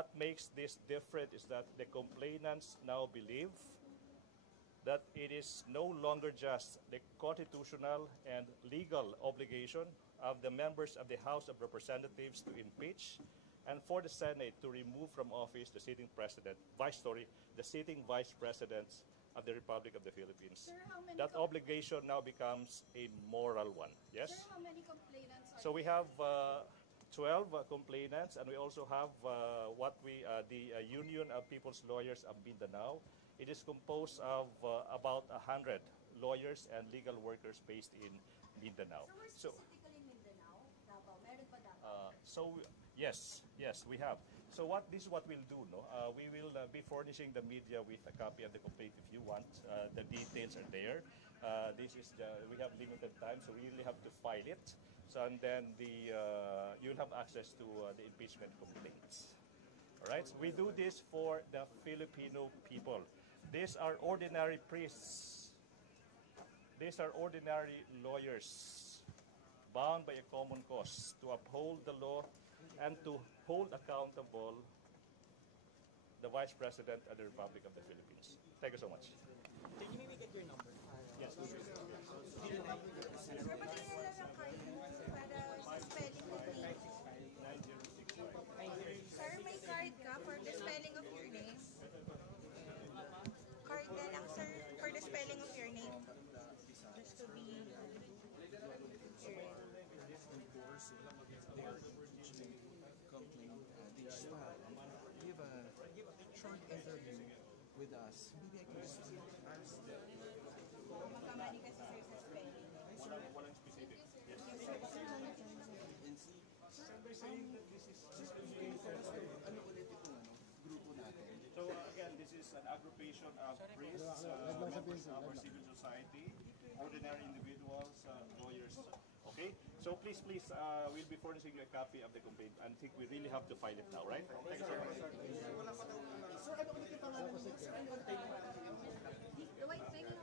what makes this different is that the complainants now believe that it is no longer just the constitutional and legal obligation of the members of the House of Representatives to impeach and for the Senate to remove from office the sitting vice presidents of the Republic of the Philippines. Sir, that obligation now becomes a moral one. Yes? Sir, how many complainants are So we have 12 complainants, and we also have the Union of People's Lawyers of Mindanao. It is composed of about 100 lawyers and legal workers based in Mindanao. So we're specifically in Mindanao, Davao. Meron ba Davao? Yes, we have. So this is what we'll do. No, we will be furnishing the media with a copy of the complaint if you want. The details are there. We have limited time, so we really have to file it. So and then you'll have access to the impeachment complaints. All right. So we do this for the Filipino people. These are ordinary priests. These are ordinary lawyers bound by a common cause to uphold the law and to hold accountable the Vice President of the Republic of the Philippines. Thank you so much. Can you maybe get your number? Yes. Sir, patingin na lang kayo para sa spelling of name. 9065. Sir, may card ka for the spelling of your name? Card na lang, sir, for the spelling of your name. Just to be... Complaint they just give a short interview with us. Maybe I can just ask them. Magkamali kasi sir sa spelling. Walang specific. Yes. And see, they're saying that this is ano ulit itong grupo natin. So again, this is an aggregation of priests, members of our civil society, ordinary individuals, lawyers. Okay? So please, we'll be furnishing you a copy of the complaint. I think we really have to file it now, right? Thank you so much. Sir, ano ulit yung pangalan niyo? Wait, thank you.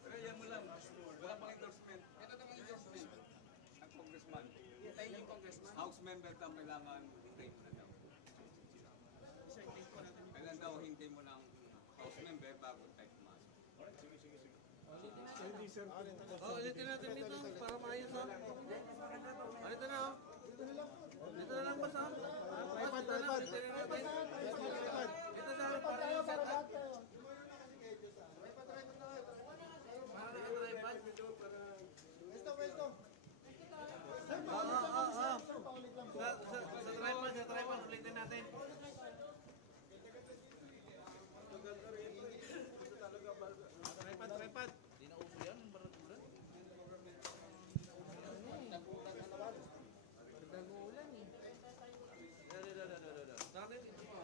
Pero yan mo lang, wala pang endorsement. Ito namang endorsement ng congressman. Hintayin yung congressman. House member daw kailangan, hintayin mo na daw. Kailan daw hintayin mo ng house member bago type mas. Alright, sige. Ulitin natin dito para maayos ha. Ulitin na ha. Dito na lang ba sa? Ulitin na natin. Dito sa para yung set up. Para nakatripod. Sa tripod ulitin natin. Tripod. Di na uso yan, yung baratulan. Dagulan eh. Dati dito pa.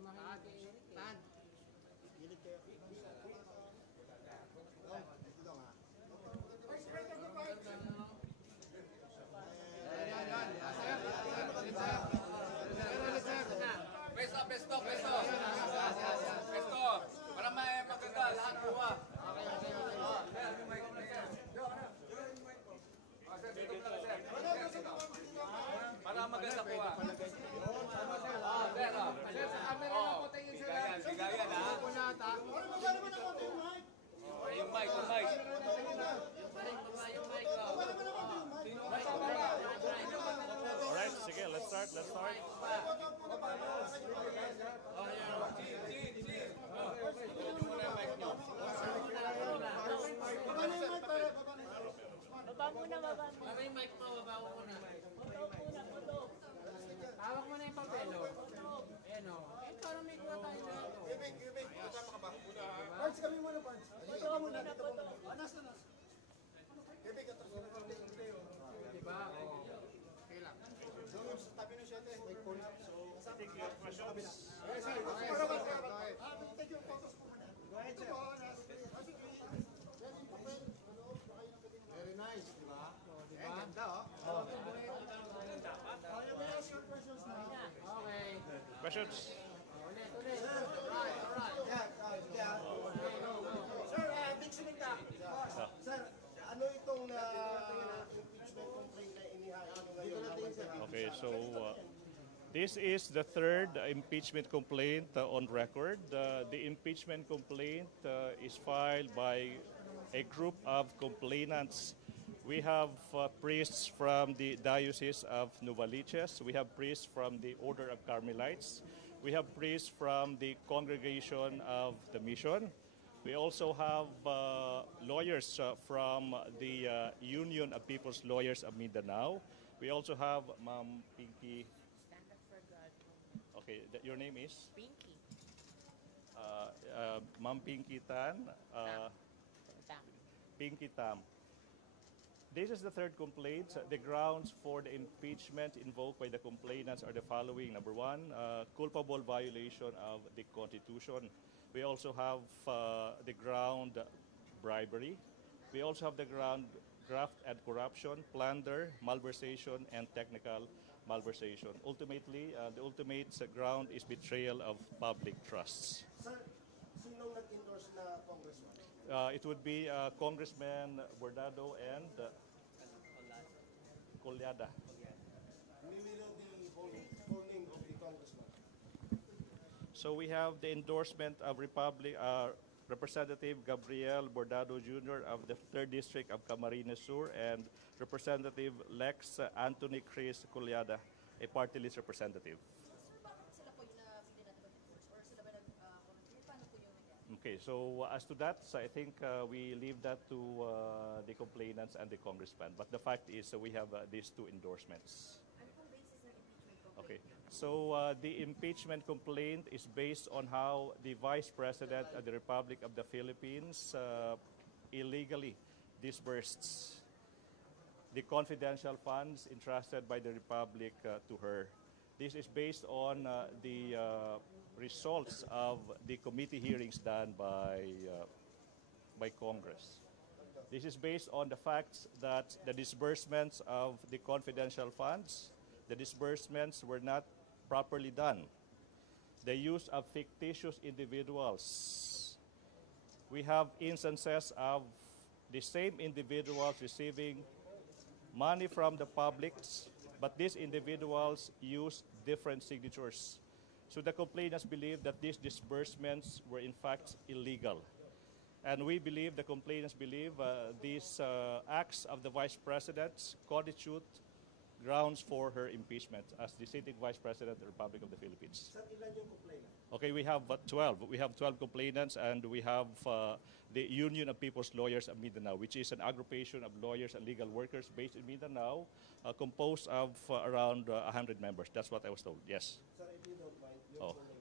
Para ay makinig Tad. Gilid kayo. Dito daw ha. Pesto. Para may maganda, lahat buwa. Para maganda po ah. Sir, sa camera na po tingin sila. Bigayan ha. Yung mic. Alright, sige, let's start. Baba muna. Para yung mic mo, baba mo muna. Hawak mo na yung papelo. Ayan o. Parang may kuha tayo na ito. Kasama ka ba? Parts kami muna, Parts. Dito ka muna. Nas. Kevin, katapos na kami. Diba? Okay lang. Tabi ng 7. Wait for it. I think you have questions. Take your photos po muna. Go ahead, sir. Very Questions? Sir, ano itong impeachment complaint na inihain nyo ngayon? Okay, so this is the third impeachment complaint on record. The impeachment complaint is filed by a group of complainants. We have priests from the Diocese of Novaliches. We have priests from the Order of Carmelites. We have priests from the Congregation of the Mission. We also have lawyers from the Union of People's Lawyers of Mindanao. We also have Ma'am Pinky. Stand up for God. Okay, your name is? Pinky. Ma'am Pinky Tan. Tam. Pinky Tam. This is the third complaint. The grounds for the impeachment invoked by the complainants are the following. Number one, culpable violation of the Constitution. We also have the ground bribery. We also have the ground graft and corruption, plunder, malversation, and technical malversation. Ultimately, the ultimate ground is betrayal of public trusts. Sir, sinong nag-endorse na congressman? It would be Congressman Bordado and Colyada. May we know the full name of the congressman? So we have the endorsement of Representative Gabriel Bordado Jr. of the 3rd District of Camarines Sur and Representative Lex Anthony Chris Colyada, a party list representative. Sir, bakit sila po yung nabigyan natin mag-endorse? Or sila ba nag-comment? Paano po yung nangyari? Okay, so as to that, I think we leave that to the complainants and the congressman. But the fact is we have these two endorsements. Ano pong basis ng impeachment complaint? Okay, so the impeachment complaint is based on how the Vice President of the Republic of the Philippines illegally disbursed the confidential funds entrusted by the Republic to her. This is based on the results of the committee hearings done by Congress. This is based on the facts that the disbursements of the confidential funds, the disbursements were not properly done. The use of fictitious individuals. We have instances of the same individuals receiving money from the public, but these individuals use different signatures. So the complainants believe that these disbursements were in fact illegal. And we believe, the complainants believe, these acts of the Vice President constitute grounds for her impeachment as the sitting Vice President of the Republic of the Philippines. Sir, ilan yung complainant? Okay, we have 12. We have 12 complainants, and we have the Union of People's Lawyers of Mindanao, which is an aggregation of lawyers and legal workers based in Mindanao, composed of around 100 members. That's what I was told. Yes. Sir, if you don't mind, your Oh. full name.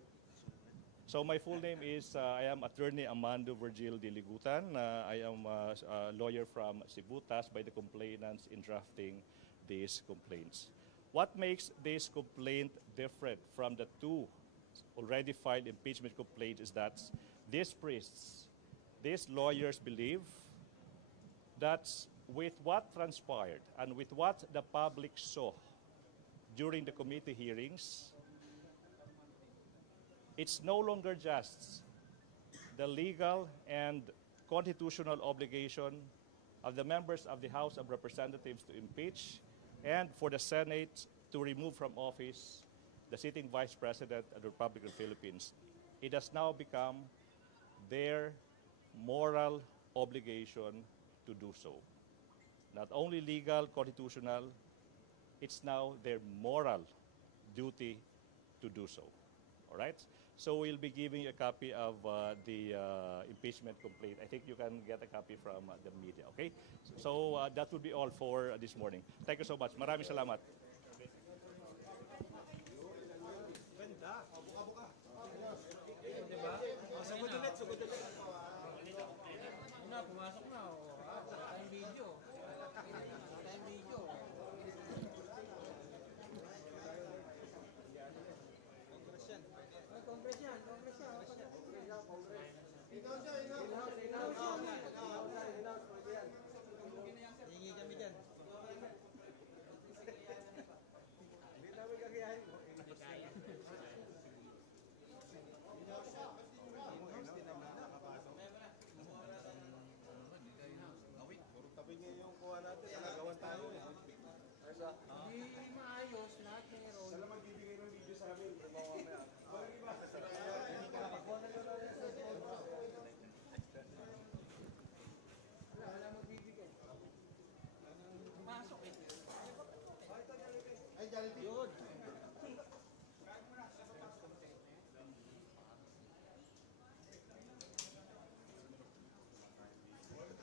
So my full name is, I am Attorney Amando Virgil de Ligutan. I am a lawyer from Cebu, tasked by the complainants in drafting these complaints. What makes this complaint different from the two already filed impeachment complaints is that these priests, these lawyers believe that with what transpired and with what the public saw during the committee hearings, it's no longer just the legal and constitutional obligation of the members of the House of Representatives to impeach and for the Senate to remove from office the sitting Vice President of the Republic of the Philippines. It has now become their moral obligation to do so. Not only legal, constitutional, it's now their moral duty to do so. All right? So we'll be giving you a copy of the impeachment complaint. I think you can get a copy from the media, okay? So that would be all for this morning. Thank you so much. Maraming salamat. Ganda. Diba? Oh, sugod ulit, sugod ulit. Na, pumasok na. Time video. Time video. Congress yan. Congress yan. Hingi kami dyan. Hindi namin kagayahin. Hindi kaya. Hindi